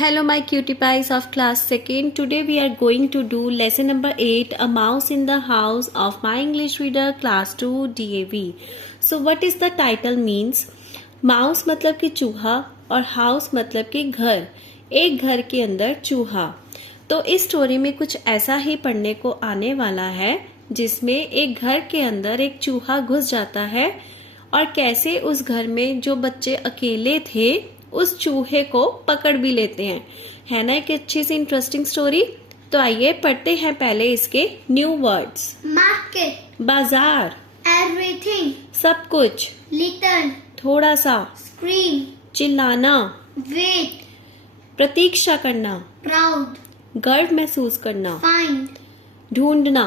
Hello my cutie pies of class 2nd. Today we are going to do lesson number 8, A Mouse in the House of my English reader class 2 DAV. So what is the title means? Mouse मतलब कि चूहा और house मतलब कि घर. एक घर के अंदर चूहा. तो इस स्टोरी में कुछ ऐसा ही पढ़ने को आने वाला है जिसमें एक घर के अंदर एक चूहा घुस जाता है और कैसे उस घर में जो बच्चे अकेले थे उस चूहे को पकड़ भी लेते हैं. है ना एक अच्छी सी इंटरेस्टिंग स्टोरी. तो आइए पढ़ते हैं पहले इसके न्यू वर्ड्स. मार्केट, बाजार, एवरीथिंग, सब कुछ, लिटिल, थोड़ा सा, स्क्रीम, चिल्लाना, वेट, प्रतीक्षा करना, प्राउड, गर्व महसूस करना, फाइंड. ढूंढना.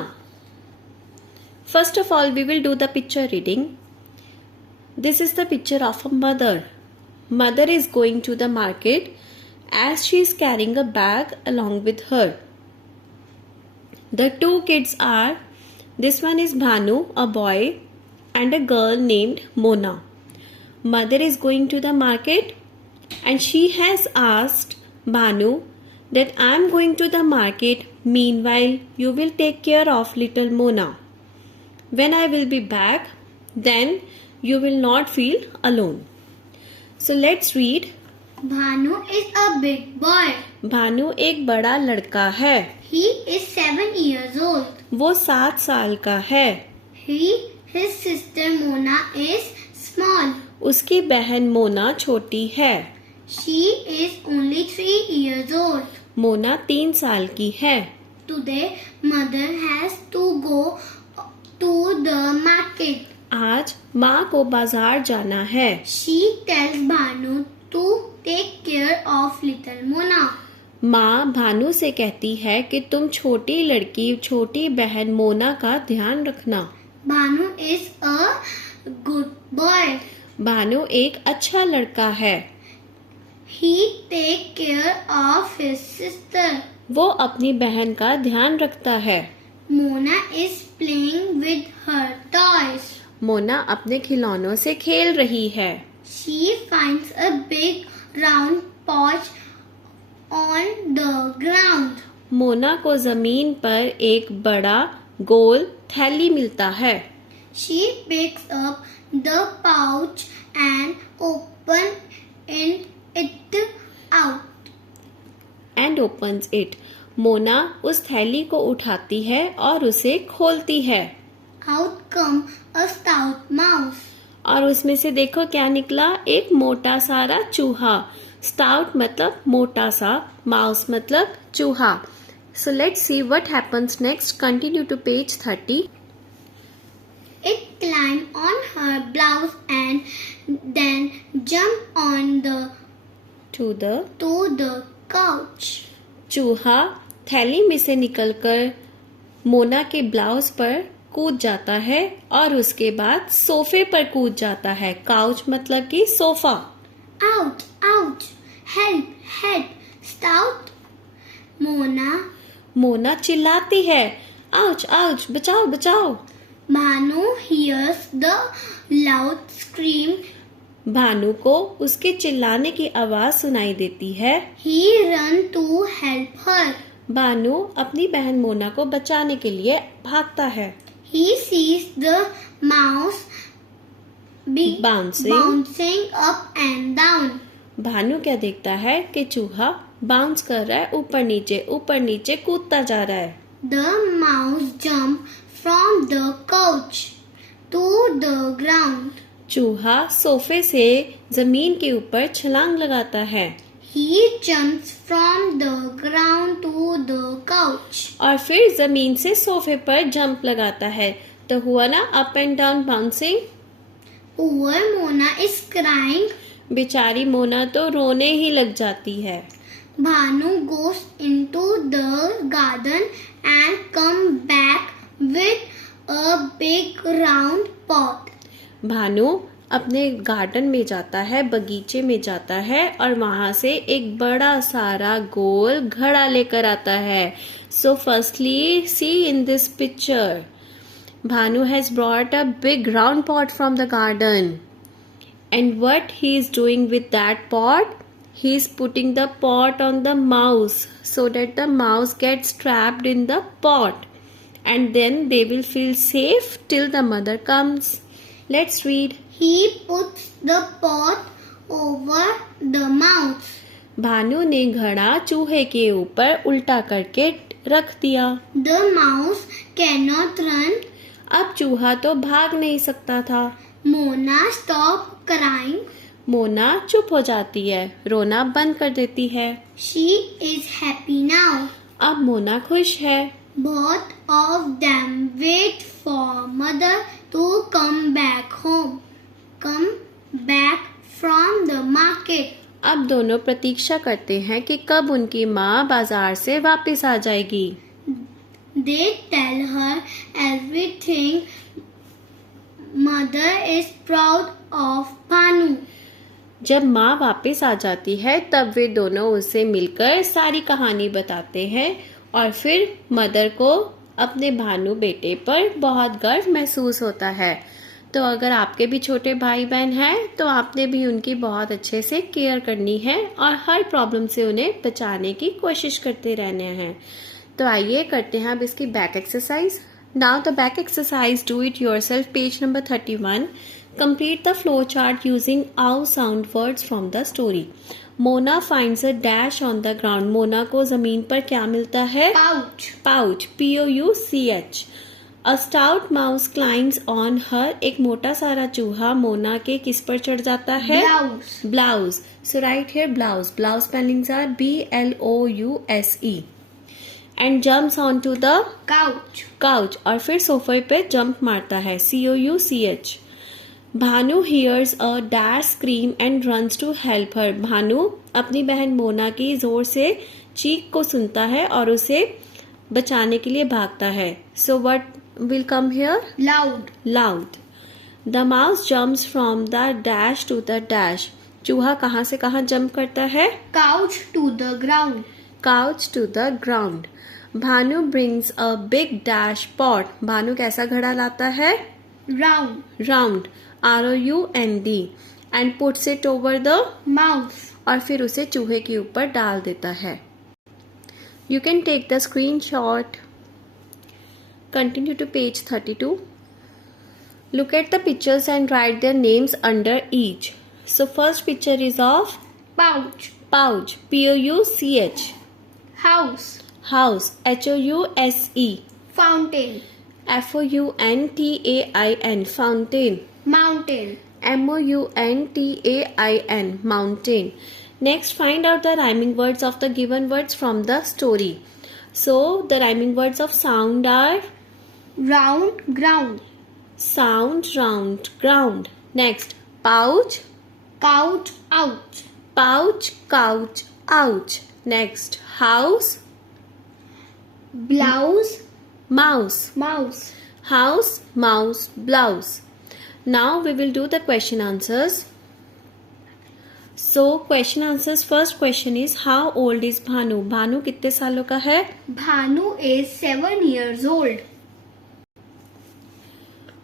First of all, we will do the picture reading. This is the picture of a mother. Mother is going to the market as she is carrying a bag along with her. The two kids are, this one is Bhanu, a boy, and a girl named Mona. Mother is going to the market and she has asked Bhanu that I am going to the market. Meanwhile, you will take care of little Mona. When I will be back, then you will not feel alone. So let's read. Bhanu is a big boy. Bhanu एक बड़ा लड़का है. He is 7 years old. वो 7 साल का है. His sister Mona is small. उसकी बहन मोना छोटी है. She is only 3 years old. Mona 3 साल की है. Today, mother has to go to the market. आज माँ को बाजार जाना है. She tells Bhanu to take care of little Mona. माँ भानु से कहती है कि तुम छोटी लड़की छोटी बहन मोना का ध्यान रखना. Bhanu is a good boy. Bhanu एक अच्छा लड़का है. He take care of his sister. वो अपनी बहन का ध्यान रखता है. Mona is playing with her toys. Mona अपने खिलौनों से खेल रही है. She finds a big round pouch on the ground. Mona को जमीन पर एक बड़ा गोल थैली मिलता है. She picks up the pouch and opens it. Mona उस थैली को उठाती है और उसे खोलती है. Out come a stout mouse. और उसमें से देखो क्या निकला. एक मोटा सारा चूहा. स्टाउट मतलब मोटा सा, माउस मतलब चूहा. So let's see what happens next. Continue to page 30. It climbed on her blouse and then jumped on To the the couch. चूहा थैली में से निकलकर मोना के ब्लाउज पर कूद जाता है और उसके बाद सोफे पर कूद जाता है. काउच मतलब कि sofa. Out, out, help, help, stout Mona चिल्लाती है. आउच आउच, बचाओ बचाओ. Bhanu hears the loud scream. Bhanu को उसके चिल्लाने की आवाज सुनाई देती है. He run to help her. Bhanu अपनी बहन मोना को बचाने के लिए भागता है. He sees the mouse bouncing up and down. Bhanu क्या देखता है कि चूहा बाउंस कर रहा है, ऊपर नीचे कूदता जा रहा है. The mouse jumped from the couch to the ground. चूहा सोफे से जमीन के ऊपर छलांग लगाता है. He jumps from the ground to the couch. और फिर जमीन से सोफे पर जंप लगाता है. तो हुआ ना up and down bouncing. Poor Mona is crying. बेचारी मोना तो रोने ही लग जाती है. Bhanu goes into the garden and come back with a big round pot. Bhanu अपने गार्डन में जाता है, बगीचे में जाता है और वहां से एक बड़ा सारा गोल घड़ा लेकर आता है. So firstly, see in this picture, Bhanu has brought a big round pot from the garden. And what he is doing with that pot? He is putting the pot on the mouse so that the mouse gets trapped in the pot, and then they will feel safe till the mother comes. Let's read. He puts the pot over the mouse. Bhanu ने घड़ा चूहे के ऊपर उल्टा करके रख दिया. The mouse cannot run. अब चूहा तो भाग नहीं सकता था. Mona stopped crying. मोना चुप हो जाती है, रोना बंद कर देती है. She is happy now. अब मोना खुश है. Both of them wait for mother to come back home. Come back from the market. अब दोनों प्रतीक्षा करते हैं कि कब उनकी माँ बाजार से वापस आ जाएगी. They tell her everything. Mother is proud of Bhanu. जब माँ वापस आ जाती है तब वे दोनों उससे मिलकर सारी कहानी बताते हैं और फिर मदर को अपने भानु बेटे पर बहुत गर्व महसूस होता है. तो अगर आपके भी छोटे भाई बहन हैं तो आपने भी उनकी बहुत अच्छे से केयर करनी है और हर प्रॉब्लम से उन्हें बचाने की कोशिश करते रहने हैं. तो आइए करते हैं अब इसकी back exercise. Now the back exercise, do it yourself, page number 31. Complete the flowchart using ow sound words from the story. Mona finds a dash on the ground. Mona को जमीन पर क्या मिलता है? Pouch. Pouch. Pouch. A stout mouse climbs on her. एक मोटा सारा चूहा मोना के किस पर चढ़ जाता है? Blouse. Blouse. So right here blouse. Blouse spellings are BLOUSE. And jumps onto the Couch. couch. और फिर सोफे पे जंप मारता है. COUCH. Bhanu hears a dash scream and runs to help her. Bhanu अपनी बहन मोना की जोर से चीख को सुनता है और उसे बचाने के लिए भागता है. So what will come here? Loud. Loud. The mouse jumps from the dash to the dash. चूहा कहाँ से कहाँ जंप करता है? Couch to the ground. Couch to the ground. Bhanu brings a big dash pot. Bhanu कैसा घड़ा लाता है? Round. Round. ROUND. And puts it over the Mouse. और फिर उसे चूहे के ऊपर डाल देता है. You can take the screenshot. Continue to page 32. Look at the pictures and write their names under each. So first picture is of Pouch. pouch. POUCH. House. House. HOUSE. Fountain. FOUNTAIN. Fountain. Mountain. MOUNTAIN. Mountain. Next, find out the rhyming words of the given words from the story. So the rhyming words of sound are Round. Ground. sound, round, ground. Next, pouch, Couch. Ouch. pouch, couch, ouch. Next, house, Blouse. mouse. Mouse. House, mouse, blouse. Now we will do the question answers. So question answers, first question is how old is Bhanu? Bhanu कितने सालों का है? Bhanu is 7 years old.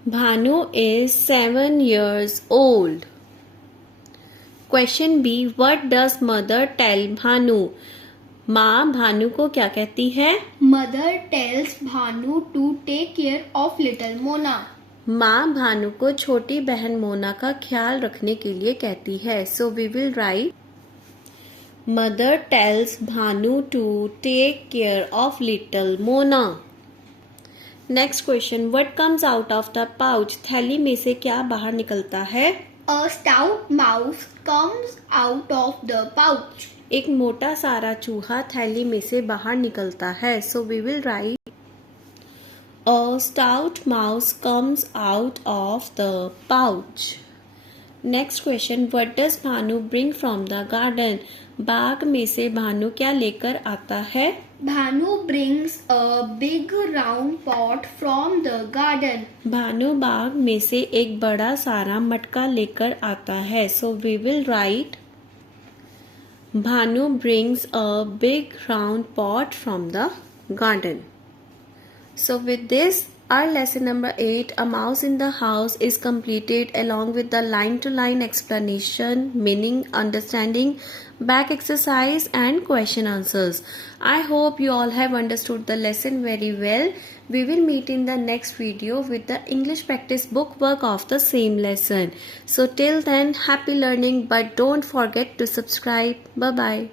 Bhanu is 7 years old. Question B, what does mother tell Bhanu? माँ भानु को क्या कहती है? Mother tells Bhanu to take care of little Mona. माँ भानु को छोटी बहन मोना का ख्याल रखने के लिए कहती है. So we will write mother tells Bhanu to take care of little Mona. Next question, what comes out of the pouch? थैली में से क्या बाहर निकलता है? A stout mouse comes out of the pouch. एक मोटा सारा चूहा थैली में से बाहर निकलता है. So we will write A stout mouse comes out of the pouch. Next question, what does Bhanu bring from the garden? बाग में से भानु क्या लेकर आता है? Bhanu brings a big round pot from the garden. Bhanu बाग में से एक बड़ा सारा मटका लेकर आता है. So we will write Bhanu brings a big round pot from the garden. So with this Our lesson number 8, A Mouse in the House, is completed along with the line-to-line explanation, meaning, understanding, back exercise and question answers. I hope you all have understood the lesson very well. We will meet in the next video with the English practice book work of the same lesson. So till then, happy learning, but don't forget to subscribe. Bye-bye.